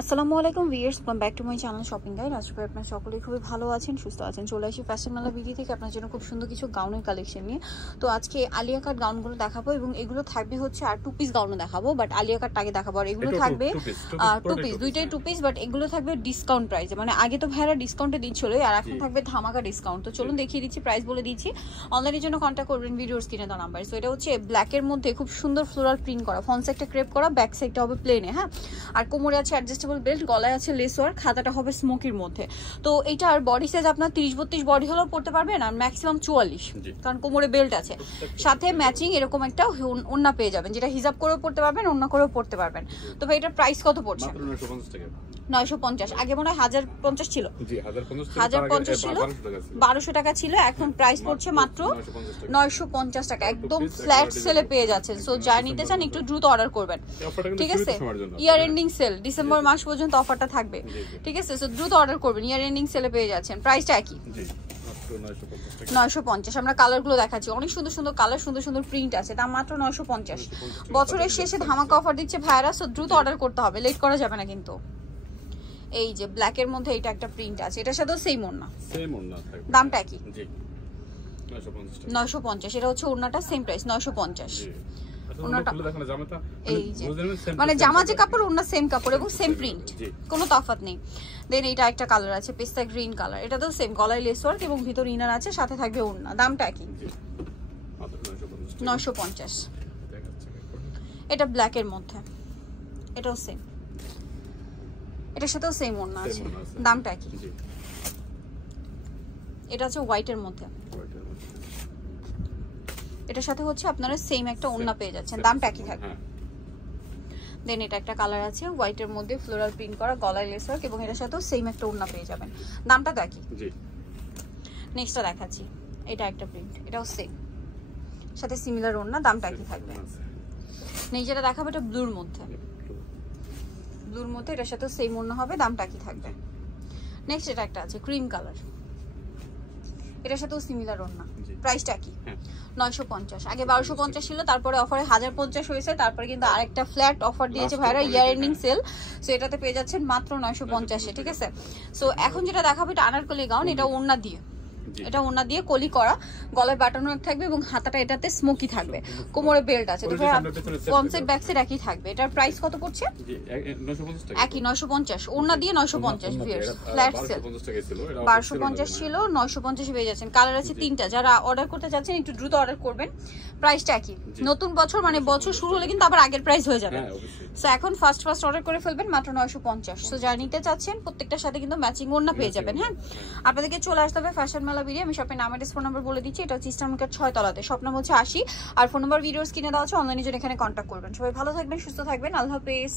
আসসালামু আলাইকুম viewers, welcome back to my channel shopping guide. আশা করি আপনারা সকলেই খুবই ভালো আছেন, সুস্থ আছেন। চলে আসি ফ্যাশন মেলা ভিডিও থেকে আপনার জন্য খুব সুন্দর কিছু গাউনের কালেকশন নিয়ে। তো আজকে আলিয়া কাট গাউনগুলো দেখাবো এবং এগুলো থাকবে হচ্ছে আর টু পিস গাউনও দেখাবো, বাট আলিয়া কাট আগে দেখাবো। আর এগুলো থাকবে টু পিস, দুইটাই টু পিস, বাট এগুলো থাকবে ডিসকাউন্ট প্রাইসে। মানে আগে তো ভাইরা ডিসকাউন্টে দিচ্ছিল, আর এখন থাকবে ধামাকা ডিসকাউন্ট। তো চলুন দেখিয়ে দিচ্ছি, প্রাইস বলে দিচ্ছি। অনলাইনের জন্য কন্ট্যাক্ট করবেন ভিডিওর স্ক্রিনে দেওয়া নাম্বার। সো এটা হচ্ছে ব্ল্যাকের মধ্যে খুব সুন্দর ফ্লোরাল প্রিন্ট করা, ফ্রন্ট সাইডটা ক্রেপ করা, ব্যাক সাইডটা হবে প্লেনে। হ্যাঁ, আর কোমরে আছে অ্যাডজাস্টেবল বেল্ট, গলায় আছে লেস ওয়ার্ক, খাতাটা হবে স্মোকির মধ্যে। তো এইটার বডি সাইজ আপনার 30-32 বডি হলেও পড়তে পারবেন, আর ম্যাক্সিমাম 44, কারণ কোমরে বেল্ট আছে। সাথে ম্যাচিং এরকম একটা ওড়না পেয়ে যাবেন, যেটা হিজাব করেও পড়তে পারবেন, ওড়না করেও পড়তে পারবেন। তো ভাই এটার প্রাইস কত পড়ছে? 950। আগে মনে হয় 1050 ছিল, 1050 ছিল, 1200 টাকা ছিল। এখন প্রাইস পড়ছে মাত্র 950 টাকা। একদম ফ্ল্যাট সেলে পেয়ে যাচ্ছেন। সো যা নিতে চান একটু দ্রুত অর্ডার করবেন, ঠিক আছে? ইয়ার এন্ডিং সেল, ডিসেম্বর মাস পর্যন্ত অফারটা থাকবে, ঠিক আছে? সো দ্রুত অর্ডার করবেন, ইয়ার এন্ডিং সেলে পেয়ে যাচ্ছেন। প্রাইসটা একই 950। আমরা কালার গুলো দেখাচ্ছি, অনেক সুন্দর সুন্দর কালার, সুন্দর সুন্দর প্রিন্ট আছে, দাম মাত্র 950। বছরের শেষে ধামাকা অফার দিচ্ছে ভাইরা, সো দ্রুত অর্ডার করতে হবে, লেট করা যাবে না কিন্তু। এই যে ব্ল্যাক এর মধ্যে এটা একটা প্রিন্ট আছে, এটার সাথে সেম ওড়না, দামটা কি? 950। এটা হচ্ছে ওড়নাটা, সেম প্রাইস 950। মানে জামা যে কাপড়, ওড়না সেম কাপড় এবং সেম প্রিন্ট, কোনো তফাৎ নেই। দেন এইটা একটা কালার আছে, পেস্তা গ্রিন কালার, এটা তো সেম, গলায় লেস ওয়ার্ক এবং ভিতর ইনার আছে, সাথে থাকবে ওড়না। দামটা কি? 950। এটা ব্ল্যাক এর মধ্যে, এটাও সেম, এটার সাথেও সেম ওড়না আছে, দামটা কি? এটা হচ্ছে হোয়াইট এর মধ্যে, এটার সাথে হচ্ছে আপনারা সেম একটা ওড়না পেয়ে যাচ্ছেন, দামটা কি থাকবে? দেন এটা একটা কালার আছে হোয়াইট এর মধ্যে, ফ্লোরাল প্রিন্ট করা, গলায় লেস ওয়ার্ক এবং এটার সাথেও সেম একটা ওড়না পেয়ে যাবেন, দামটা তো একই। নেক্সটটা দেখাচ্ছি, এটা একটা প্রিন্ট, এটাও সেম, সাথে সিমিলার ওড়না, দামটা কি থাকবে? নেক্সট যেটা দেখাবো এটা ব্লুর মধ্যে, ব্লুর মধ্যে এটার সাথে সেম ওড়না হবে, দামটা কি থাকবে? নেক্সট এটা একটা আছে ক্রিম কালার, এটার সাথেও সিমিলার ওড়না, প্রাইসটা কি? 950। আগে 1250 ছিল, তারপরে অফারে 1050 হয়েছে, তারপরে কিন্তু আরেকটা ফ্ল্যাট অফার দিয়েছে ভাইরা, ইয়ার এন্ডিং সেল। সো এটাতে পেয়ে যাচ্ছেন মাত্র 950-এ, ঠিক আছে? সো এখন যেটা দেখাবো এটা আনারকলি গাউন, এটা ওড়না দিয়ে, এটা ওড়না দিয়ে কলি করা, গলায় বাটানো থাকবে এবং হাতাটা এটাতে স্মোকি থাকবে, কোমরে বেল্ট আছে। তো কনসেপ্ট ব্যাক সাইড একই থাকবে। এটার প্রাইস কত পড়ছে? একই 950, ওড়না দিয়ে 950। ভিউয়ার্স, ফ্ল্যাট সেল 1250 ছিল, 950 পেয়ে যাচ্ছেন। কালার আছে 3টা, যারা অর্ডার করতে চাচ্ছেন একটু দ্রুত অর্ডার করবেন। প্রাইসটা একই, নতুন বছর মানে বছর শুরু হলে কিন্তু আবার আগের প্রাইস হয়ে যাবে। সো এখন ফার্স্ট অর্ডার করে ফেলবেন, মাত্র 950। সো যারা নিতে চাচ্ছেন প্রত্যেকটার সাথে কিন্তু ম্যাচিং ওড়না পেয়ে যাবেন। হ্যাঁ, আপনাদেরকে চলে আসতে হবে ফ্যাশন মেলা ভিডিও। আমি শপের নাম, ফোন নাম্বার বলে দিচ্ছি, এটা হচ্ছে ইস্টার্ন মার্কেট 6 তলাতে, শপ নাম হচ্ছে 80, আর ফোন নাম্বার ভিডিওস কিনে দেওয়া আছে, অনলাইনে জন্য এখানে কন্ট্যাক্ট করবেন। সবাই ভালো থাকবেন, সুস্থ থাকবেন, আল্লাহ হাফেজ।